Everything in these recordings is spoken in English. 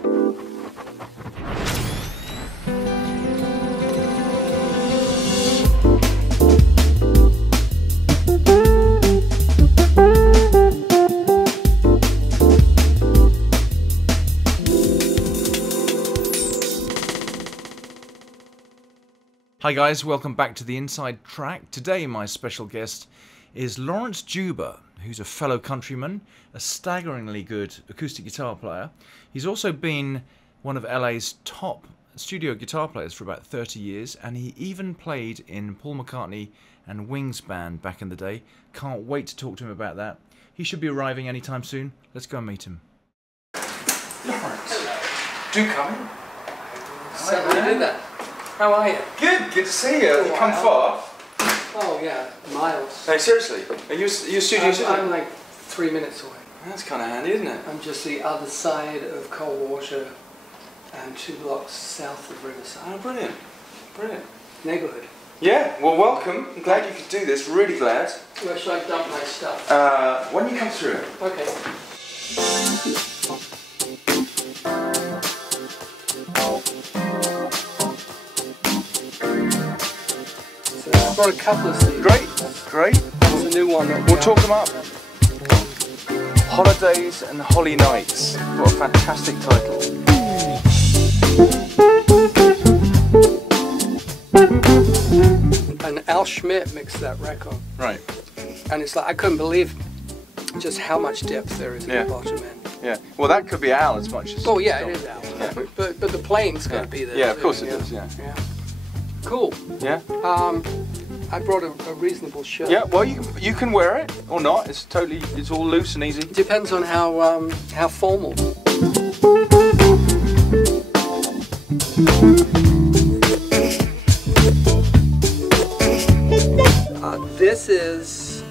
Hi guys, welcome back to the Inside Track. Today my special guest is Laurence Juber, who's a fellow countryman, a staggeringly good acoustic guitar player. He's also been one of LA's top studio guitar players for about 30 years, and he even played in Paul McCartney and Wings band back in the day. Can't wait to talk to him about that. He should be arriving anytime soon. Let's go and meet him. Laurence, do come in. Certainly did that. How are you? Good to see you. You come far? Oh yeah, miles. No, seriously. Are you studio citizen? I'm like 3 minutes away. That's kind of handy, isn't it? I'm just the other side of Coldwater and 2 blocks south of Riverside. Oh, brilliant. Brilliant. Neighbourhood. Yeah, well welcome. I'm glad you could do this, really glad. Where should I dump my stuff? Why don't you come through? Okay. So I brought a couple of these. Great. There's a new one. We'll talk them up. Holidays and Holly Nights. What a fantastic title. And Al Schmidt mixed that record. Right. And it's like, I couldn't believe just how much depth there is in the bottom end. Yeah. Well, that could be Al as much as... Oh yeah, it is Al. Yeah. But the playing's got to be there. Yeah, of too, course it does, yeah. Cool. Yeah? I brought a reasonable shirt. Yeah, well, you can wear it or not. It's all loose and easy. Depends on how formal. This is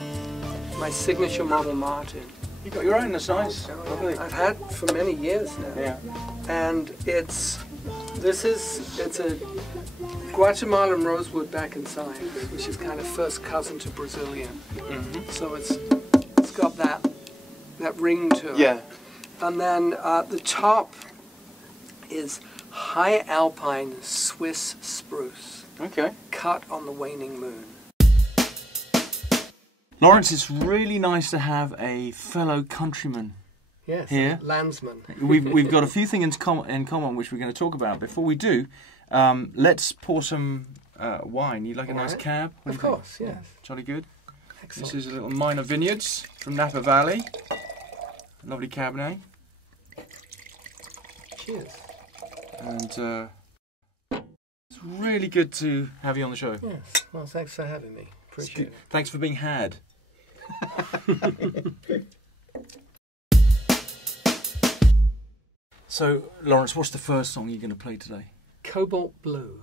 my signature model Martin. You got your own. That's nice. Lovely. I've had for many years now. Yeah. And it's a Guatemalan rosewood back and sides, which is kind of first cousin to Brazilian. Mm-hmm. So it's got that ring to it. Yeah. And then the top is high alpine Swiss spruce. Okay. Cut on the waning moon. Laurence, it's really nice to have a fellow countryman Yes, here. Landsman. We've got a few things in common which we're going to talk about. Before we do, let's pour some wine. You like a nice cab? Of course, yes. Jolly good. Excellent. This is a little Minor Vineyards from Napa Valley. A lovely Cabernet. Cheers. And it's really good to have you on the show. Yes, well, thanks for having me. Appreciate it. Thanks for being had. So, Laurence, what's the first song you're going to play today? Cobalt Blue.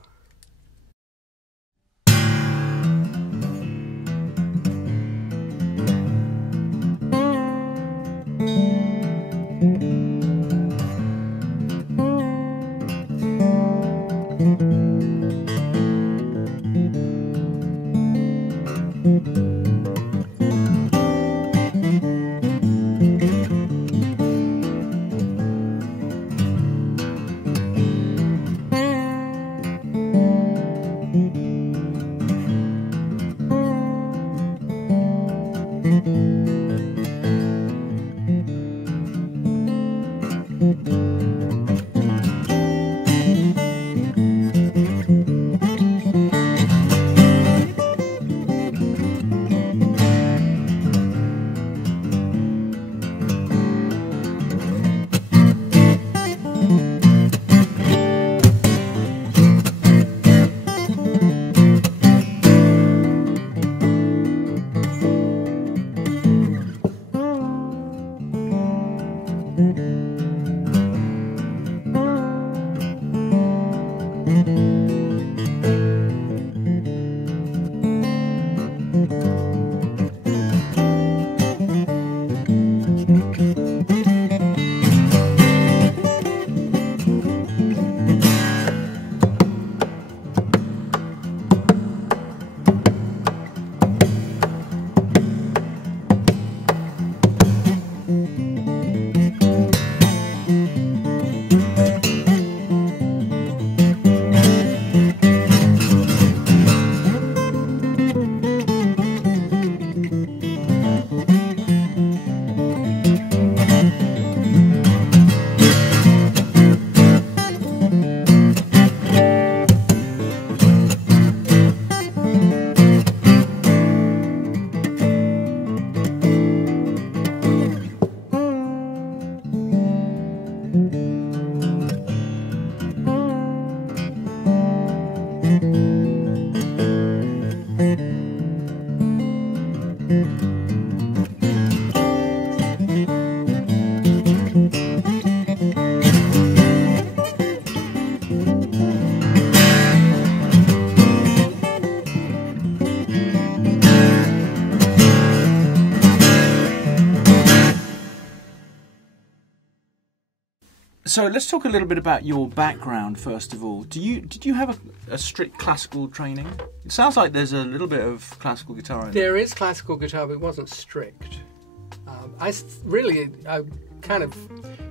So let's talk a little bit about your background first of all. Did you have a strict classical training? It sounds like there's a little bit of classical guitar in there. There is classical guitar, but it wasn't strict.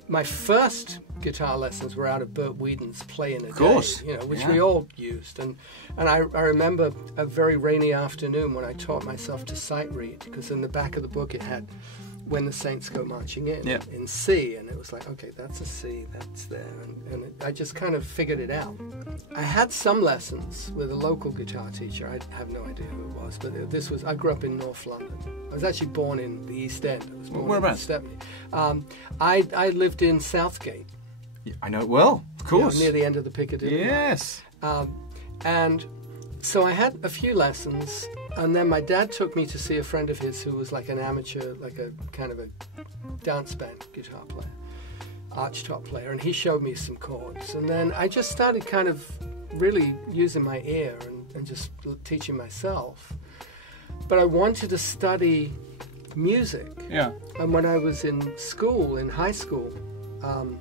My first guitar lessons were out of Burt Whedon's Play in a Day, which we all used. And I remember a very rainy afternoon when I taught myself to sight read, because in the back of the book it had When the Saints Go Marching in C, and it was like, okay, that's a C, that's there, and I just kind of figured it out. I had some lessons with a local guitar teacher. I have no idea who it was, but I grew up in North London. I was actually born in the East End. I was born in Stepney. I lived in Southgate. Yeah, I know it well, of course. Near the end of the Piccadilly. Yes. And so I had a few lessons, and then my dad took me to see a friend of his who was like an amateur, like a kind of a dance band guitar player, archtop player, and he showed me some chords. And then I just started kind of really using my ear and just teaching myself. But I wanted to study music. Yeah. And when I was in school, in high school, although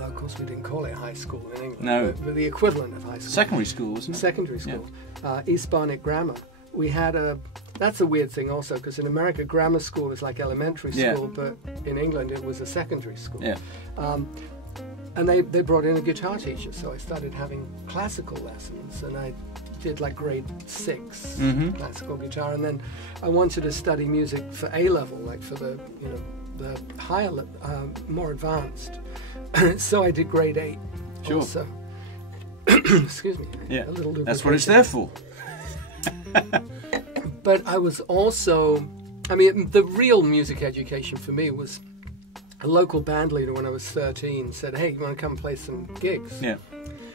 of course we didn't call it high school in England, no, but the equivalent of high school. Secondary school, wasn't it? Secondary school. Yeah. East Barnet Grammar. We had that's a weird thing also, because in America grammar school is like elementary school, but in England it was a secondary school. Yeah. And they brought in a guitar teacher, so I started having classical lessons, and I did like grade 6 classical guitar, and then I wanted to study music for A level, like for the higher, more advanced. So I did grade 8. Sure. Also. Excuse me. Yeah. A little that's what it's there for. But I was also, the real music education for me was a local band leader when I was 13 said, "Hey, you want to come play some gigs?" Yeah.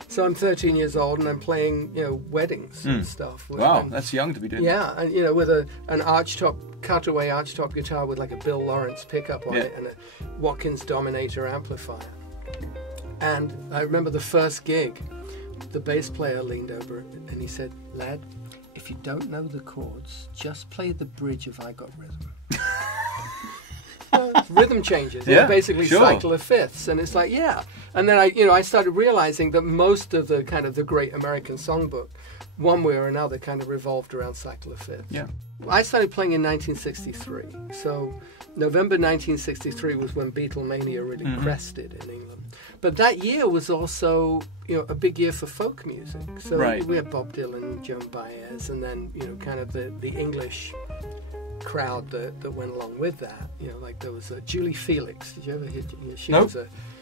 So I'm 13 years old and I'm playing, weddings and stuff. Wow, that's young to be doing. Yeah, and with an cutaway archtop guitar with like a Bill Lawrence pickup on it and a Watkins Dominator amplifier. And I remember the first gig, the bass player leaned over and he said, "Lad, if you don't know the chords, just play the bridge of I Got Rhythm." Rhythm changes, basically cycle of fifths, and it's like, and then I started realizing that most of the kind of the great American songbook, one way or another, kind of revolved around cycle of fifths. Yeah. I started playing in 1963, so November 1963 was when Beatlemania really crested in England. But that year was also, a big year for folk music. So we had Bob Dylan, Joan Baez, and then, kind of the English crowd that went along with that. Like there was Julie Felix. Did you ever hear?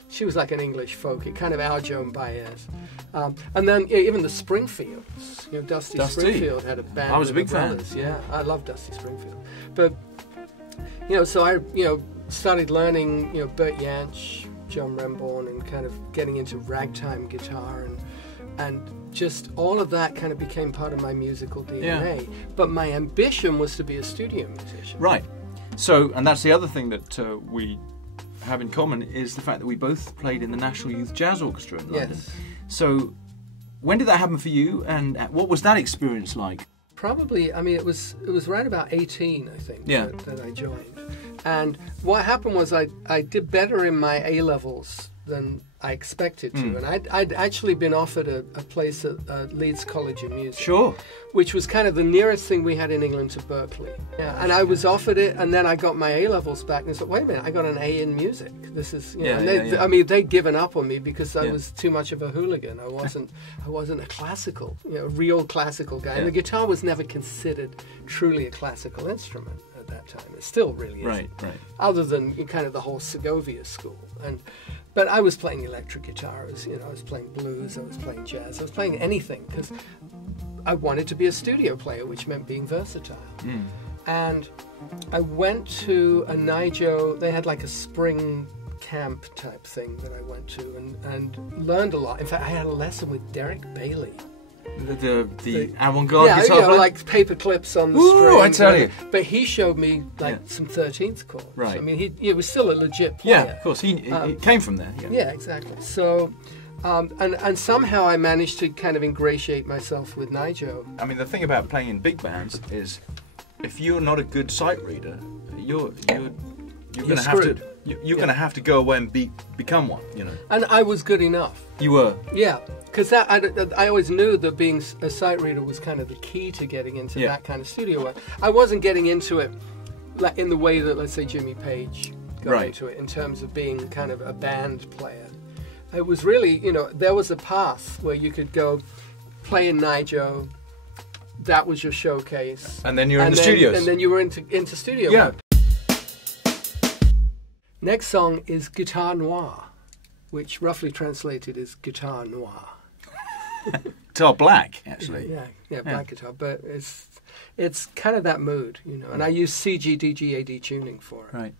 She was like an English folk, kind of our Joan Baez. And then even the Springfields. Dusty Springfield had a band. I was a big fan. Yeah, I love Dusty Springfield. But so I started learning Bert Jansch, John Remborn, and kind of getting into ragtime guitar and just all of that kind of became part of my musical DNA. Yeah. But my ambition was to be a studio musician. Right. So, and that's the other thing that we have in common is the fact that we both played in the National Youth Jazz Orchestra in London. Yes. So, when did that happen for you, and what was that experience like? Probably, it was right about 18, I think, that I joined. And what happened was I did better in my A-levels than I expected to. And I'd actually been offered a place at Leeds College of Music. Sure. Which was kind of the nearest thing we had in England to Berkeley. Yeah. And I was offered it, and then I got my A-levels back and said, wait a minute, I got an A in music. This is, they'd given up on me because I was too much of a hooligan. I wasn't a classical, real classical guy. And the guitar was never considered truly a classical instrument at that time. It still really isn't. Right. Other than kind of the whole Segovia school. But I was playing electric guitar. I was playing blues. I was playing jazz. I was playing anything because I wanted to be a studio player, which meant being versatile. And I went to a Nigel. They had like a spring camp type thing that I went to and learned a lot. In fact, I had a lesson with Derek Bailey. The avant-garde guitar player? Like paper clips on the string. I tell you. But he showed me some 13th chords. Right. He was still a legit player. Yeah, of course. He came from there. Yeah, exactly. So, and somehow I managed to kind of ingratiate myself with Nigel. The thing about playing in big bands is if you're not a good sight reader, you're going to have to You're going to have to go away and become one, you know. And I was good enough. You were? Yeah, because I always knew that being a sight reader was kind of the key to getting into that kind of studio work. I wasn't getting into it in the way that, let's say, Jimmy Page got into it, in terms of being kind of a band player. It was really, you know, there was a path where you could go play in Nigel. That was your showcase. And then you're in the studios. And then you were into studio work. Next song is Guitar Noir, which roughly translated is guitar noir. Guitar black, actually. Yeah, black guitar. But it's kind of that mood, you know. And I use CG, DG, AD tuning for it. Right.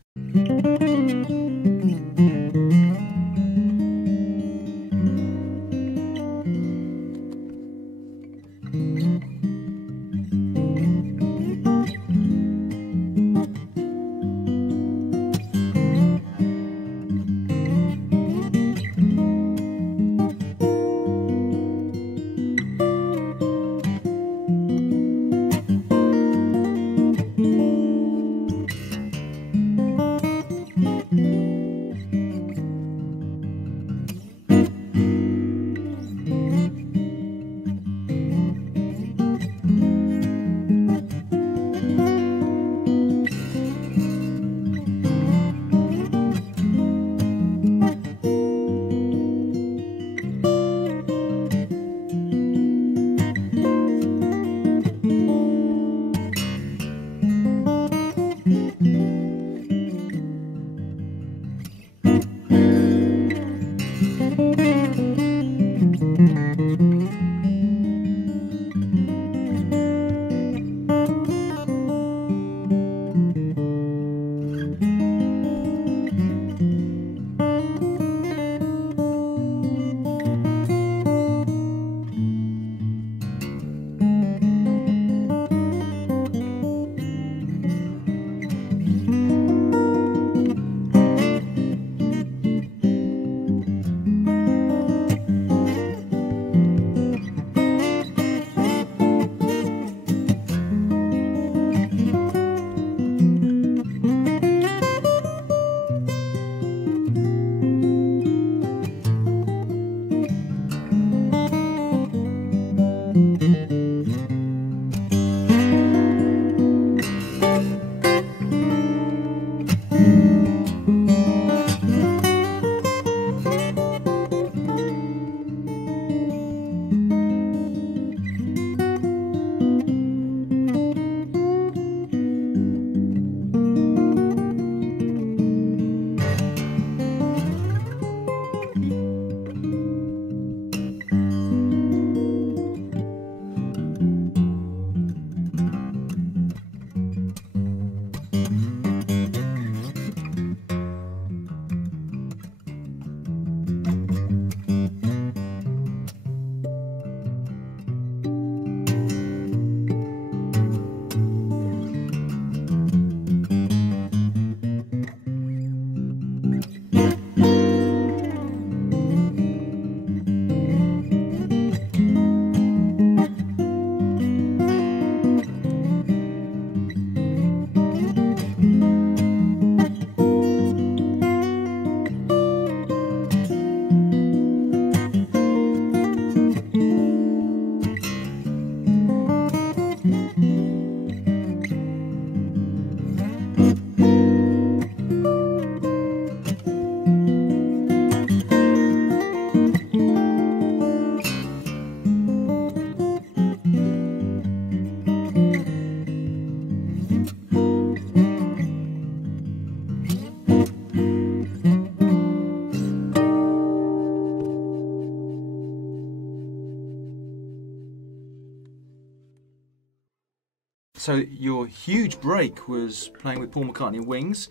So your huge break was playing with Paul McCartney and Wings.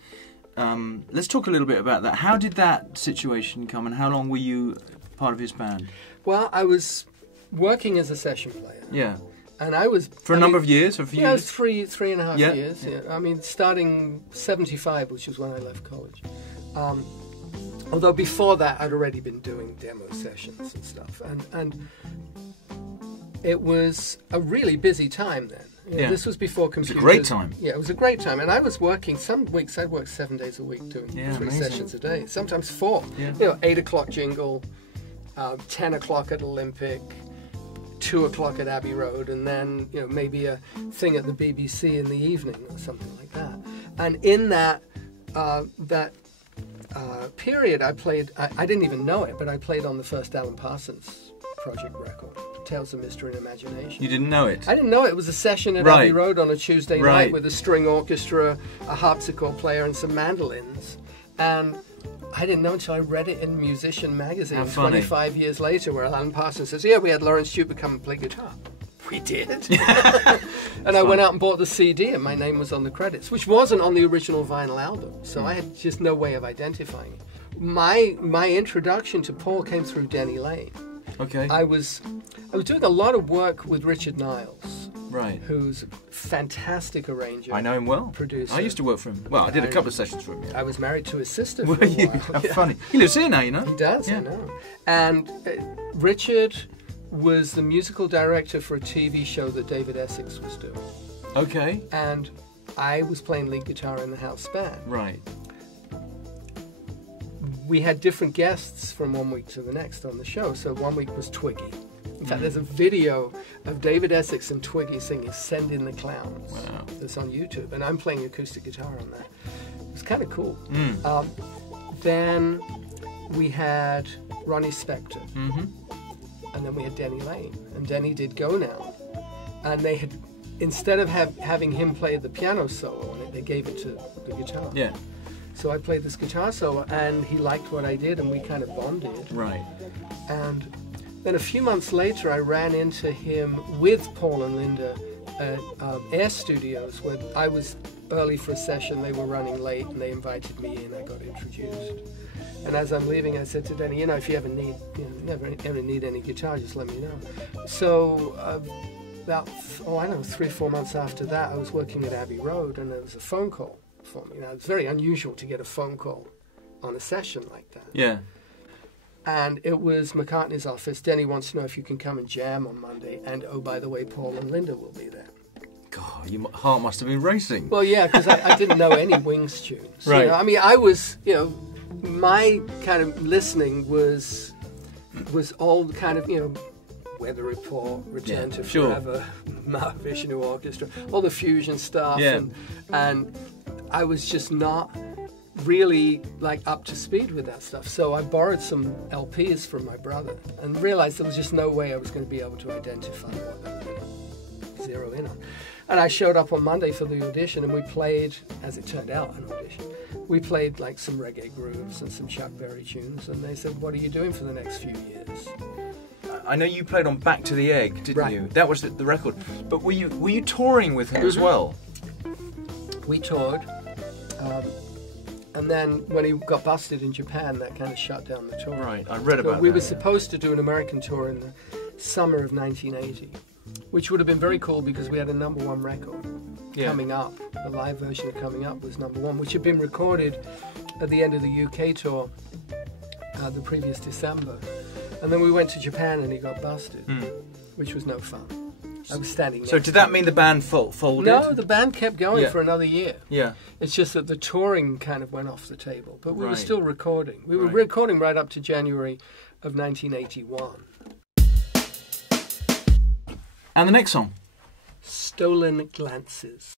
Let's talk a little bit about that. How did that situation come, and how long were you part of his band? Well, I was working as a session player. Yeah. And I was... For a number of years? For a few years? Yeah, it was three and a half years. Yeah. I mean, starting 75, which was when I left college. Although before that, I'd already been doing demo sessions and stuff. And it was a really busy time then. Yeah, this was before computers. It was a great time. Yeah, it was a great time. And I was working, some weeks I'd work 7 days a week doing 3 amazing. sessions a day, sometimes 4. Yeah. 8 o'clock jingle, 10 o'clock at Olympic, 2 o'clock at Abbey Road, and then maybe a thing at the BBC in the evening or something like that. And in that period, I played. I didn't even know it, but I played on the first Alan Parsons Project record, Tales of Mystery and Imagination. You didn't know it? I didn't know it. It was a session at Abbey Road on a Tuesday night with a string orchestra, a harpsichord player, and some mandolins. And I didn't know until I read it in Musician magazine 25 years later, where Alan Parsons says, "Yeah, we had Laurence Juber come and play guitar." We did. And I went out and bought the CD, and my name was on the credits, which wasn't on the original vinyl album, so I had just no way of identifying it. My introduction to Paul came through Denny Lane. Okay. I was doing a lot of work with Richard Niles, who's a fantastic arranger. I know him well. Producer. I used to work for him. Well, I did a couple of sessions for him. Yeah. I was married to his sister for a while. How funny. He lives here now, you know. He does, yeah. I know. And Richard was the musical director for a TV show that David Essex was doing. Okay. And I was playing lead guitar in the house band. Right. We had different guests from one week to the next on the show. So one week was Twiggy. In fact, there's a video of David Essex and Twiggy singing "Send in the Clowns." Wow. That's on YouTube, and I'm playing acoustic guitar on that. It was kind of cool. Mm. Then we had Ronnie Spector, Mm-hmm. and then we had Denny Lane, and Denny did Go Now, and they had, instead of having him play the piano solo on it, they gave it to the guitar. Yeah. So I played this guitar solo, and he liked what I did, and we kind of bonded. Right. And then a few months later, I ran into him with Paul and Linda at Air Studios, where I was early for a session. They were running late, and they invited me in. I got introduced. And as I'm leaving, I said to Denny, if you ever need, ever need any guitar, just let me know. So about 3 or 4 months after that, I was working at Abbey Road, and there was a phone call for me. Now, it's very unusual to get a phone call on a session like that. Yeah. And it was Mcartney's office. Denny wants to know if you can come and jam on Monday. And, oh, by the way, Paul and Linda will be there. God, your heart must have been racing. Well, yeah, because I didn't know any Wings tunes. Right. I mean, I was, my kind of listening was all kind of, Weather Report, Return to Forever, Mahavishnu Orchestra, all the fusion stuff. Yeah. And I was just not really up to speed with that stuff. So I borrowed some LPs from my brother and realized there was just no way I was going to be able to identify what they were going to zero in on. And I showed up on Monday for the audition, and we played, as it turned out, an audition. We played some reggae grooves and some Chuck Berry tunes, and they said, "What are you doing for the next few years?" I know you played on Back to the Egg, didn't you? That was the record. But were you touring with him as well? We toured. And then when he got busted in Japan, that kind of shut down the tour. Right, I read about that. We were supposed to do an American tour in the summer of 1980, which would have been very cool because we had a #1 record coming up. The live version of Coming Up was #1, which had been recorded at the end of the UK tour the previous December. And then we went to Japan and he got busted, which was no fun. I was standing next So did that mean the band folded? No, the band kept going for another year. Yeah. It's just that the touring kind of went off the table. But we were still recording. We were Right. recording right up to January of 1981. And the next song? Stolen Glances.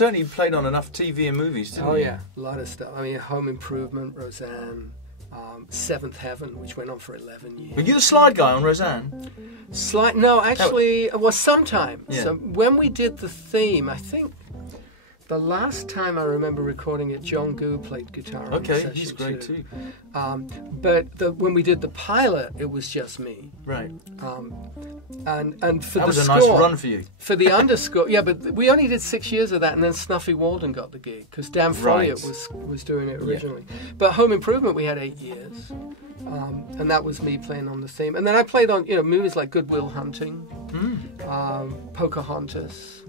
certainly played on enough TV and movies, didn't you? Oh yeah, a lot of stuff. I mean, Home Improvement, Roseanne, Seventh Heaven, which went on for 11 years. Were you the slide guy on Roseanne? No, actually, well, sometimes. Yeah. So when we did the theme, I think the last time I remember recording it, John Goo played guitar. On Okay, the he's session great too. But when we did the pilot, it was just me. Right. And for That was the a score, nice run for you. For the underscore, yeah, but we only did 6 years of that, and then Snuffy Walden got the gig because Dan Folliott was doing it originally. Yeah. But Home Improvement, we had 8 years, and that was me playing on the theme. And then I played on movies like Good Will Hunting, Pocahontas,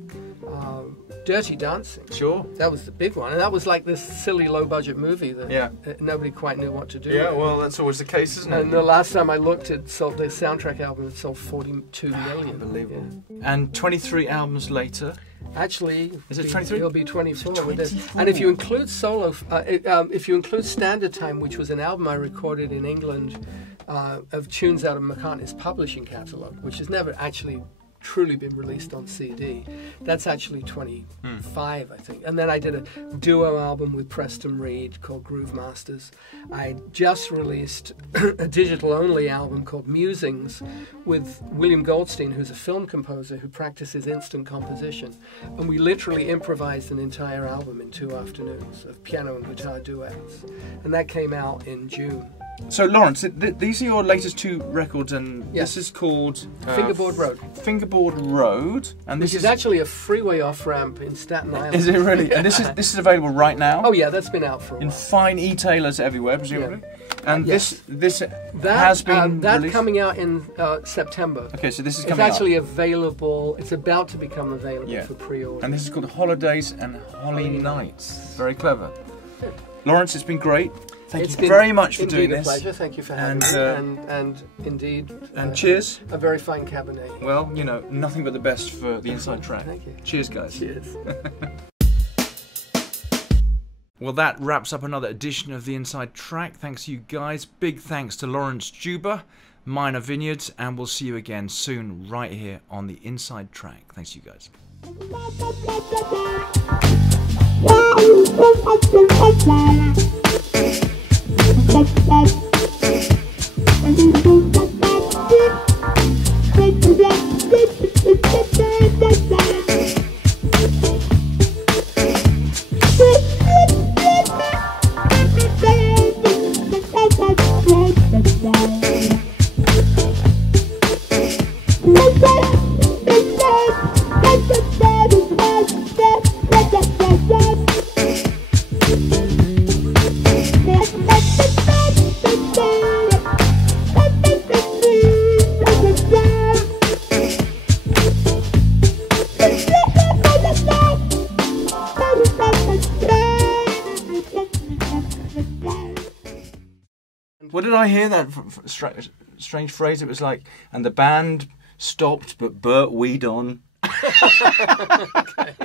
Dirty Dancing. Sure. That was the big one, and that was like this silly low-budget movie that nobody quite knew what to do. Yeah, with. well, that's always the case, isn't it? And the last time I looked, the soundtrack album had sold 42 million. Unbelievable. Yeah. And 23 albums later. Actually, is it 23? It'll be 24. 24. With this. And if you include solo, if you include Standard Time, which was an album I recorded in England of tunes out of McCartney's publishing catalogue, which has never actually truly been released on CD. That's actually 25, I think. And then I did a duo album with Preston Reed called Groove Masters. I just released a digital-only album called Musings with William Goldstein, who's a film composer who practices instant composition. And we literally improvised an entire album in 2 afternoons of piano and guitar duets. And that came out in June. So, Laurence, these are your latest 2 records, and this is called Fingerboard Road. Fingerboard Road, and this is actually a freeway off-ramp in Staten Island. Is it really? Yeah. And this is available right now. Oh yeah, that's been out for a while. In fine e-tailers everywhere, presumably. Yeah. And this that has been that's released? Coming out in September. Okay, so this is coming. It's actually available. It's about to become available for pre-order. And this is called Holidays and Holly Nights. Very clever. Laurence, it's been great. Thank you very much for doing this. It's been a pleasure. Thank you for having me. And indeed. And cheers. A very fine Cabernet. Well, nothing but the best for the Inside Track. Thank you. Cheers, guys. Cheers. Well, that wraps up another edition of the Inside Track. Thanks you guys. Big thanks to Laurence Juber, Minor Vineyards, and we'll see you again soon right here on the Inside Track. Thanks you guys. What did I hear that strange phrase? It was like, and the band stopped, but Bert weed on. Okay.